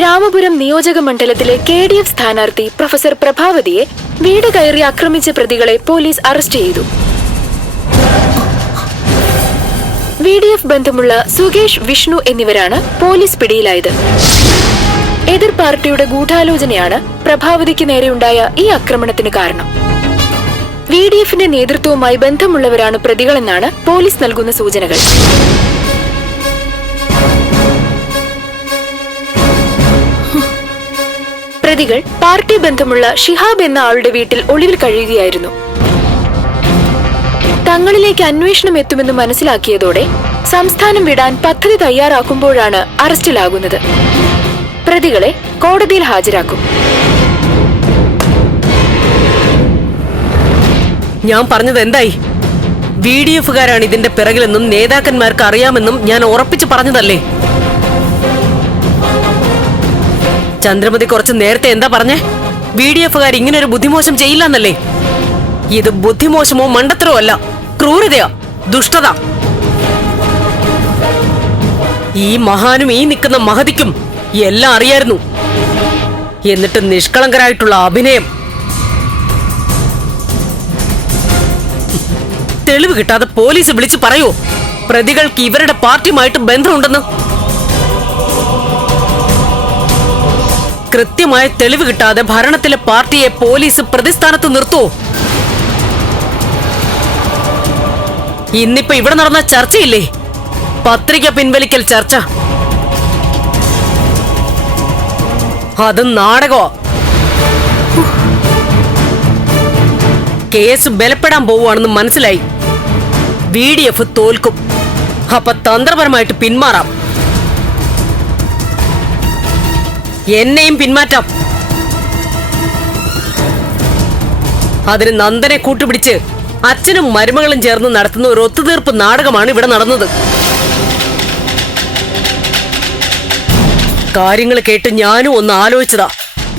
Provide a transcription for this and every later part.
രാമപുരം നിയോജക മണ്ഡലത്തിലെ K D F സ്ഥാനാർത്ഥി പ്രൊഫസർ പ്രഭാവതിയെ വീട് കയറി ആക്രമിച്ച പ്രതികളെ പോലീസ് അറസ്റ്റ് ചെയ്തു. വി ഡി എഫ് ബന്ധമുള്ള സുകേഷ് വിഷ്ണു എന്നിവരാണ് പോലീസ് പിടിയിലായത്. എതിർ പാർട്ടിയുടെ ഗൂഢാലോചനയാണ് പ്രഭാവതിക്ക് നേരെയുണ്ടായ ഈ ആക്രമണത്തിന് കാരണം. വി ഡി എഫിന്റെ നേതൃത്വവുമായി ബന്ധമുള്ളവരാണ് പ്രതികളെന്നാണ് പോലീസ് നൽകുന്ന സൂചനകൾ. പ്രതികൾ പാർട്ടി ബന്ധമുള്ള ഷിഹാബ് എന്ന ആളുടെ വീട്ടിൽ ഒളിവിൽ കഴിയുകയായിരുന്നു. തങ്ങളിലേക്ക് അന്വേഷണം എത്തുമെന്ന് മനസ്സിലാക്കിയതോടെ സംസ്ഥാനം വിടാൻ പദ്ധതി തയ്യാറാക്കുമ്പോഴാണ് അറസ്റ്റിലാകുന്നത്. പ്രതികളെ കോടതിയിൽ ഹാജരാക്കും. ഞാൻ പറഞ്ഞത് എന്തായി? വി ഡി എഫുകാരാണ് ഇതിന്റെ പിറകിലെന്നും നേതാക്കന്മാർക്ക് അറിയാമെന്നും ഞാൻ ഉറപ്പിച്ചു പറഞ്ഞതല്ലേ? ചന്ദ്രമതി കുറച്ച് നേരത്തെ എന്താ പറഞ്ഞേ? ബി ഡി എഫുകാർ ഇങ്ങനെ ഒരു ബുദ്ധിമോശം ചെയ്യില്ലെന്നല്ലേ? ഇത് ബുദ്ധിമോശമോ മണ്ടത്തരോ അല്ല ക്രൂരതയാ ദുഷ്ടത. ഈ മഹാനും ഈ നിൽക്കുന്ന മഹതിക്കും എല്ലാം അറിയായിരുന്നു. എന്നിട്ട് നിഷ്കളങ്കരായിട്ടുള്ള അഭിനയം. തെളിവ് കിട്ടാതെ പോലീസ് വിളിച്ചു പറയൂ പ്രതികൾക്ക് ഇവരുടെ പാർട്ടിയുമായിട്ട് ബന്ധമുണ്ടെന്ന്. കൃത്യമായ തെളിവ് കിട്ടാതെ ഭരണത്തിലെ പാർട്ടിയെ പോലീസ് പ്രതിസ്ഥാനത്ത് നിർത്തൂ. ഇന്നിപ്പോ ഇവിടെ നടന്ന ചർച്ചയില്ലേ? പത്രിക പിൻവലിക്കൽ ചർച്ച. അത് നാടകോ? കേസ് ബലപ്പെടാൻ പോവുകയാണെന്ന് മനസ്സിലായി. വി ഡി എഫ് തോൽക്കും. അപ്പൊ തന്ത്രപരമായിട്ട് പിന്മാറാം. എന്നെയും പിന്മാറ്റാം. അതിന് നന്ദനെ കൂട്ടുപിടിച്ച് അച്ഛനും മരുമകളും ചേർന്ന് നടത്തുന്ന ഒരു ഒത്തുതീർപ്പ് നാടകമാണ് ഇവിടെ നടന്നത്. കാര്യങ്ങൾ കേട്ട് ഞാനും ഒന്ന് ആലോചിച്ചതാ.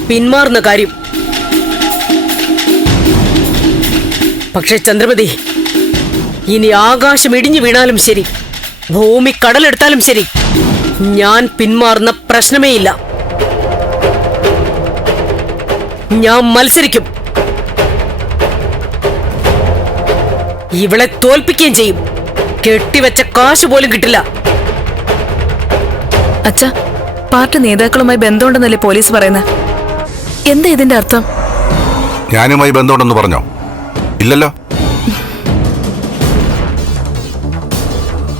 പിന്മാറുന്ന കാര്യം. പക്ഷെ ചന്ദ്രമതി ഇനി ആകാശം ഇടിഞ്ഞു വീണാലും ശരി ഭൂമി കടലെടുത്താലും ശരി ഞാൻ പിന്മാറുന്ന പ്രശ്നമേ ഞാൻ മത്സരിക്കും. ഇവളെ തോൽപ്പിക്കുകയും ചെയ്യും. കെട്ടിവെച്ച കാശ് പോലും കിട്ടില്ല. അച്ഛ പാർട്ടി നേതാക്കളുമായി ബന്ധമുണ്ടെന്നല്ലേ പോലീസ് പറയുന്നത് എന്താ ഇതിന്റെ അർത്ഥം? ഞാനുമായി ബന്ധമുണ്ടെന്ന് പറഞ്ഞോ? ഇല്ലല്ലോ.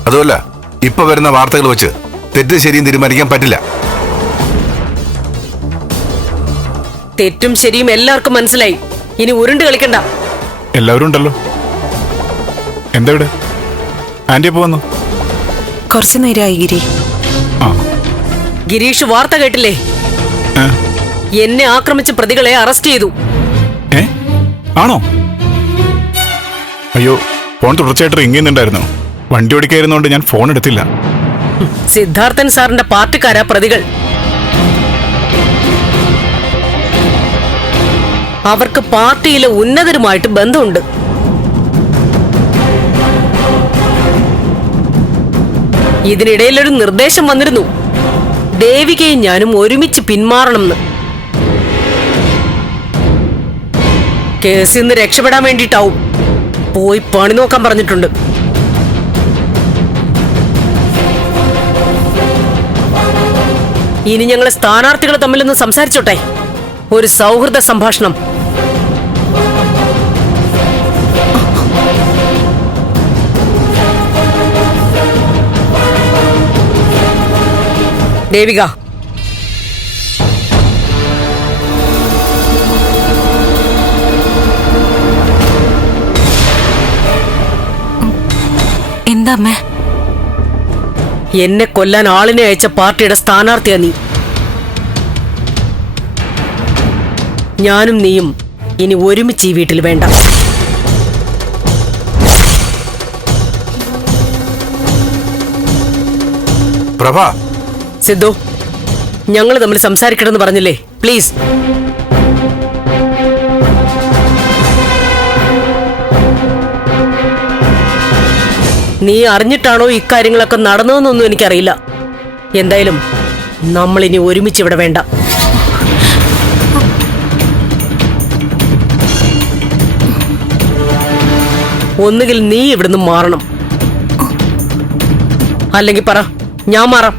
അതുമല്ല ഇപ്പൊ വരുന്ന വാർത്തകൾ വെച്ച് തെറ്റ് ശരിയും തീരുമാനിക്കാൻ പറ്റില്ല. തെറ്റും ശരിയും എല്ലാവർക്കും മനസ്സിലായി. ഇനി ഉരുണ്ട് കളിക്കണ്ട. എല്ലാവരും ഉണ്ടല്ലോ. എന്താ ഇവിടെ? ആന്റി എപ്പോ വന്നു? കുറച്ചു നേരമായി ഗിരി. ആ. ഗിരീഷ് വാർത്ത കേട്ടില്ലേ? ഏ? എന്നെ ആക്രമിച്ച പ്രതികളെ അറസ്റ്റ് ചെയ്തു. ഏ? ആണോ? അയ്യോ ഫോൺ തുടർച്ചയായിട്ട് റിങ് ചെയ്യുന്നുണ്ടായിരുന്നു? വണ്ടി ഓടിക്കായിരുന്നോണ്ട് ഞാൻ ഫോൺ എടുത്തില്ല. സിദ്ധാർത്ഥൻ സാറിന്റെ പാർട്ടിക്കാരാ പ്രതികൾ. അവർക്ക് പാർട്ടിയിലെ ഉന്നതരുമായിട്ട് ബന്ധമുണ്ട്. ഇതിനിടയിൽ ഒരു നിർദ്ദേശം വന്നിരുന്നു. ദേവികയും ഞാനും ഒരുമിച്ച് പിന്മാറണമെന്ന്. കേസിൽ നിന്ന് രക്ഷപ്പെടാൻ വേണ്ടിയിട്ടാവും. പോയി പണി നോക്കാൻ പറഞ്ഞിട്ടുണ്ട്. ഇനി ഞങ്ങളെ സ്ഥാനാർത്ഥികൾ തമ്മിലൊന്ന് സംസാരിച്ചോട്ടെ. ഒരു സൗഹൃദ സംഭാഷണം. ദേവിക. എന്താ അമ്മേ എന്നെ കൊല്ലാൻ ആളിനെ അയച്ച പാർട്ടിയുടെ സ്ഥാനാർത്ഥിയാ നീ. ഞാനും നീയും ഇനി ഒരുമിച്ച് ഈ വീട്ടിൽ വേണ്ട. പ്രഭ സിദ്ധു ഞങ്ങൾ തമ്മിൽ സംസാരിക്കണമെന്ന് പറഞ്ഞില്ലേ? പ്ലീസ് നീ അറിഞ്ഞിട്ടാണോ ഇക്കാര്യങ്ങളൊക്കെ നടന്നതെന്നൊന്നും എനിക്കറിയില്ല. എന്തായാലും നമ്മളിനി ഒരുമിച്ച് ഇവിടെ വേണ്ട. ഒന്നുകിൽ നീ ഇവിടുന്ന് മാറണം. അല്ലെങ്കിൽ പറ ഞാൻ മാറാം.